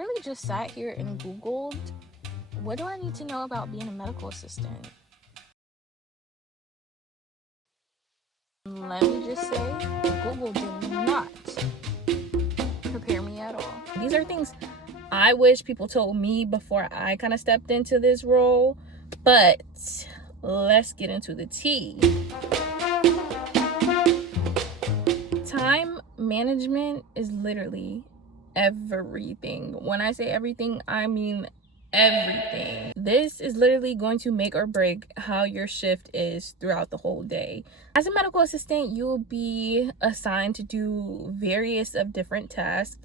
really just sat here and Googled, what do I need to know about being a medical assistant? Let me just say, Google did not prepare me at all. These are things I wish people told me before I kind of stepped into this role, but let's get into the tea. Time management is literally everything. When I say everything, I mean everything. This is literally going to make or break how your shift is throughout the whole day. As a medical assistant, you'll be assigned to do various of different tasks,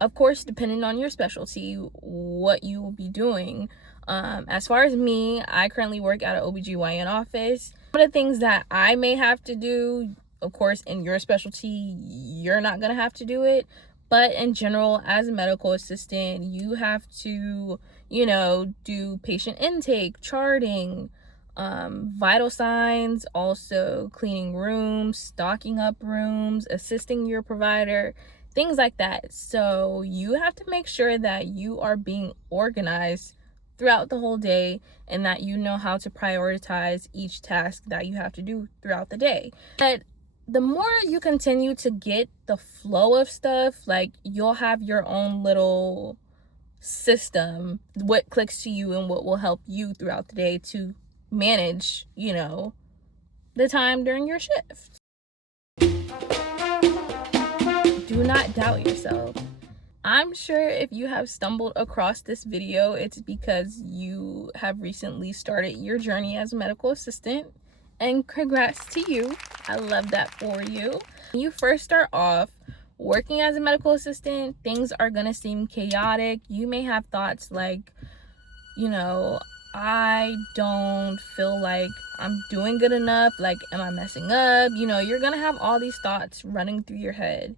of course depending on your specialty, what you will be doing. As far as me, I currently work at an OBGYN office. One of the things that I may have to do, of course in your specialty you're not gonna have to do it, but in general, as a medical assistant, you have to, do patient intake, charting, vital signs, also cleaning rooms, stocking up rooms, assisting your provider, things like that. So you have to make sure that you are being organized throughout the whole day and that you know how to prioritize each task that you have to do throughout the day. But the more you continue to get the flow of stuff, like you'll have your own little system, what clicks to you and what will help you throughout the day to manage, the time during your shift. Do not doubt yourself. I'm sure if you have stumbled across this video, it's because you have recently started your journey as a medical assistant, and congrats to you. I love that for you. When you first start off working as a medical assistant, things are gonna seem chaotic. You may have thoughts like, I don't feel like I'm doing good enough. Like, am I messing up? You're gonna have all these thoughts running through your head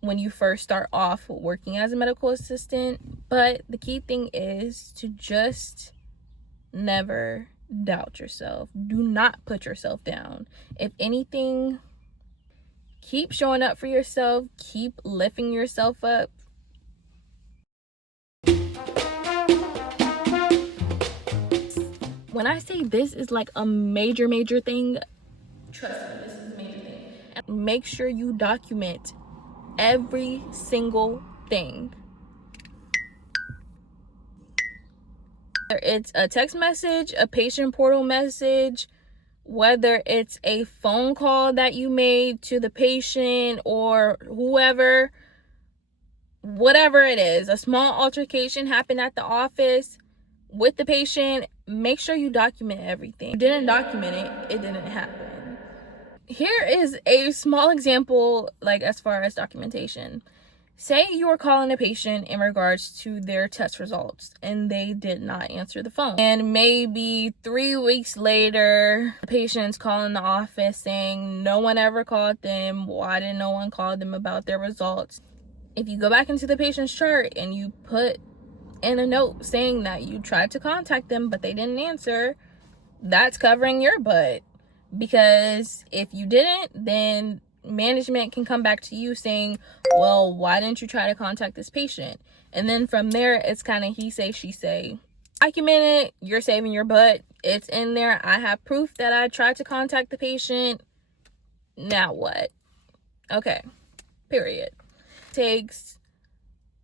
when you first start off working as a medical assistant. But the key thing is to just never doubt yourself. Do not put yourself down. If anything, keep showing up for yourself, keep lifting yourself up. When I say this is like a major thing, trust me, this is a major thing. And make sure you document every single thing. Whether it's a text message, a patient portal message, whether it's a phone call that you made to the patient or whoever, whatever it is, a small altercation happened at the office with the patient, make sure you document everything. If you didn't document it, it didn't happen. Here is a small example, like as far as documentation. Say you were calling a patient in regards to their test results and they did not answer the phone. And maybe 3 weeks later, the patient's calling the office saying no one ever called them. Why didn't no one call them about their results? If you go back into the patient's chart and you put in a note saying that you tried to contact them but they didn't answer, that's covering your butt. Because if you didn't, then management can come back to you saying, well, why didn't you try to contact this patient? And then from there, it's kind of he say, she say. Document it, you're saving your butt. It's in there. I have proof that I tried to contact the patient. Now what? Okay, period. Takes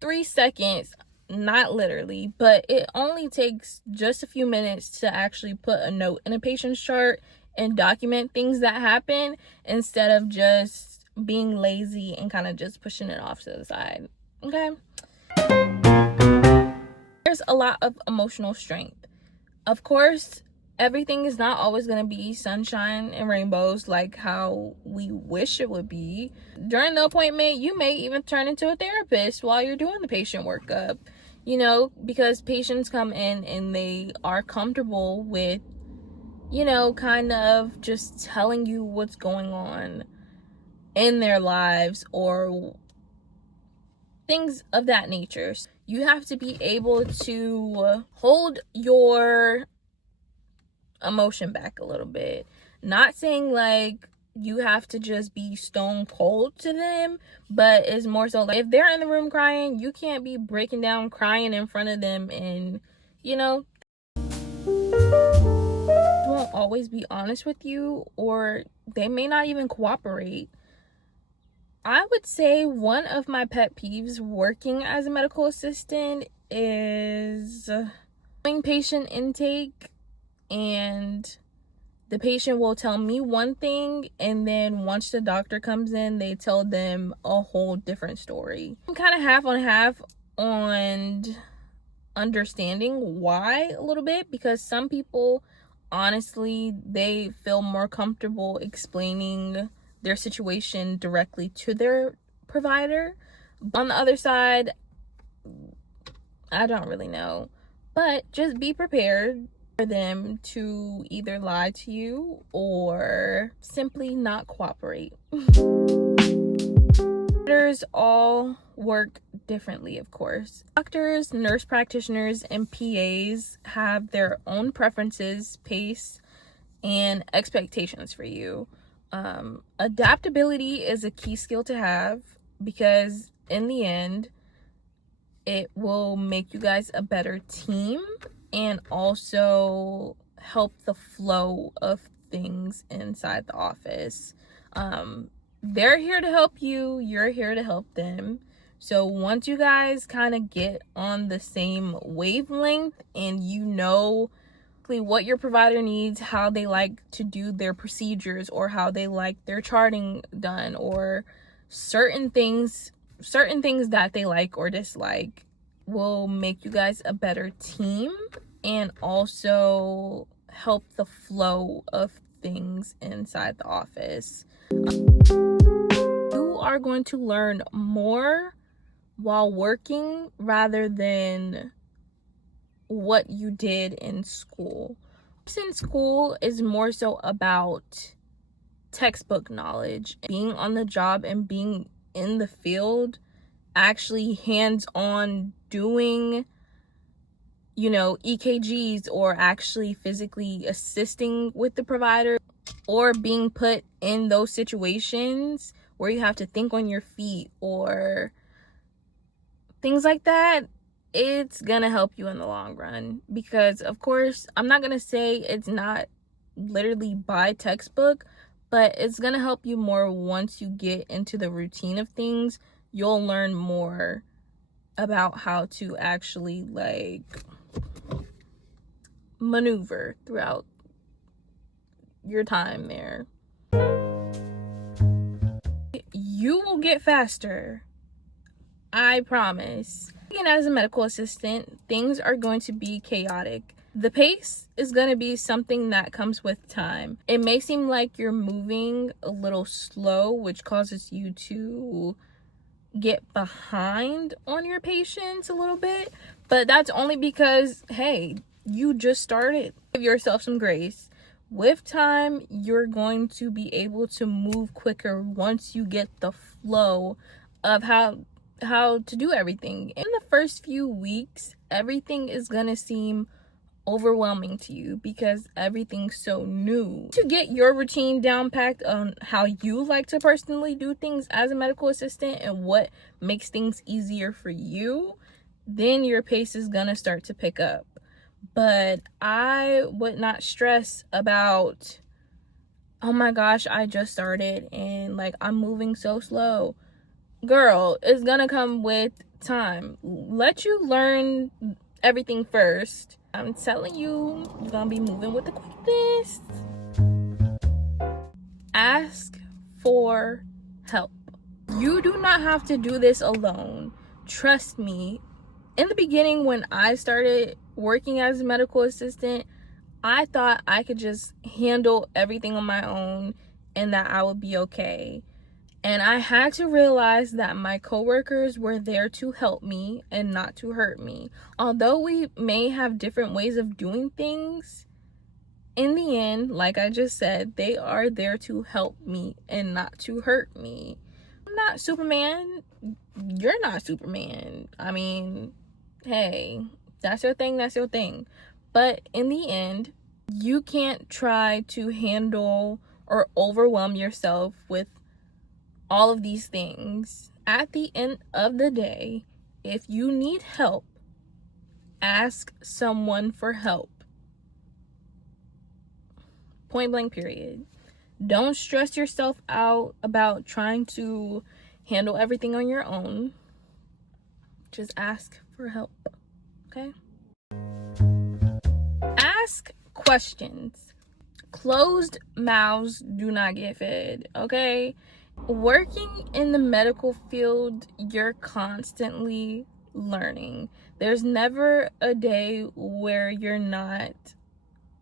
3 seconds, not literally, but it only takes just a few minutes to actually put a note in a patient's chart and document things that happen instead of just being lazy and kind of just pushing it off to the side. Okay, there's a lot of emotional strength. Of course, everything is not always going to be sunshine and rainbows like how we wish it would be. During the appointment, you may even turn into a therapist while you're doing the patient workup, because patients come in and they are comfortable with kind of just telling you what's going on in their lives or things of that nature. You have to be able to hold your emotion back a little bit. Not saying like you have to just be stone cold to them, but it's more so like if they're in the room crying, you can't be breaking down crying in front of them, and you know, won't always be honest with you, or they may not even cooperate. I would say one of my pet peeves working as a medical assistant is doing patient intake, and the patient will tell me one thing, and then once the doctor comes in, they tell them a whole different story. I'm kind of half on half on understanding why a little bit, because some people, honestly, they feel more comfortable explaining their situation directly to their provider. On the other side, I don't really know, but just be prepared for them to either lie to you or simply not cooperate. Doctors all work differently, of course. Doctors, nurse practitioners, and PAs have their own preferences, pace, and expectations for you. Adaptability is a key skill to have, because in the end, it will make you guys a better team and also help the flow of things inside the office. They're here to help you, you're here to help them. So once you guys kind of get on the same wavelength and you know what your provider needs, how they like to do their procedures, or how they like their charting done, or certain things that they like or dislike, will make you guys a better team and also help the flow of things inside the office. You are going to learn more while working rather than what you did in school. In school is more so about textbook knowledge, being on the job and being in the field, actually hands-on doing, you know, EKGs, or actually physically assisting with the provider, or being put in those situations where you have to think on your feet or things like that. It's gonna help you in the long run, because of course I'm not gonna say it's not literally by textbook, but it's gonna help you more once you get into the routine of things. You'll learn more about how to actually like maneuver throughout your time there. You will get faster, I promise. And as a medical assistant, things are going to be chaotic. The pace is going to be something that comes with time. It may seem like you're moving a little slow, which causes you to get behind on your patients a little bit, but that's only because, hey, you just started. Give yourself some grace. With time, you're going to be able to move quicker once you get the flow of how to do everything. In the first few weeks, everything is gonna seem overwhelming to you because everything's so new. To get your routine down packed on how you like to personally do things as a medical assistant and what makes things easier for you, then your pace is gonna start to pick up. But I would not stress about, oh my gosh, I just started and like I'm moving so slow. Girl, it's gonna come with time. Let you learn everything first. I'm telling you, you're gonna be moving with the quickness. Ask for help. You do not have to do this alone. Trust me. In the beginning, when I started working as a medical assistant, I thought I could just handle everything on my own and that I would be okay. And I had to realize that my coworkers were there to help me and not to hurt me. Although we may have different ways of doing things, in the end, like I just said, they are there to help me and not to hurt me. I'm not Superman. You're not Superman. I mean, hey, that's your thing, that's your thing. But in the end, you can't try to handle or overwhelm yourself with all of these things. At the end of the day, if you need help, ask someone for help. Point blank, period. Don't stress yourself out about trying to handle everything on your own. Just ask for help, okay? Ask questions. Closed mouths do not get fed, okay? Working in the medical field, you're constantly learning. There's never a day where you're not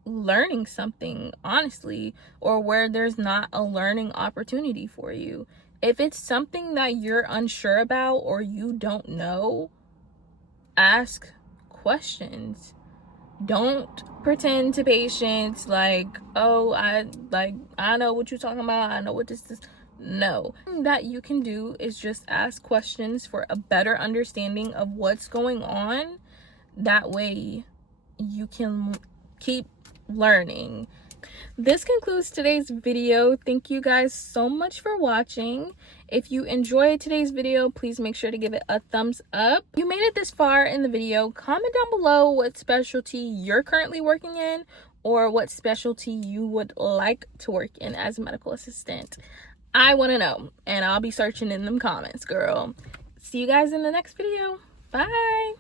learning something, honestly, or where there's not a learning opportunity for you. If it's something that you're unsure about or you don't know, ask questions. Don't pretend to patients like, oh, I know what you're talking about, I know what this is. No. That you can do is just ask questions for a better understanding of what's going on. That way you can keep learning. This concludes today's video. Thank you guys so much for watching. If you enjoyed today's video, please make sure to give it a thumbs up. If you made it this far in the video, comment down below what specialty you're currently working in or what specialty you would like to work in as a medical assistant. I want to know, and I'll be searching in them comments, girl. See you guys in the next video. Bye.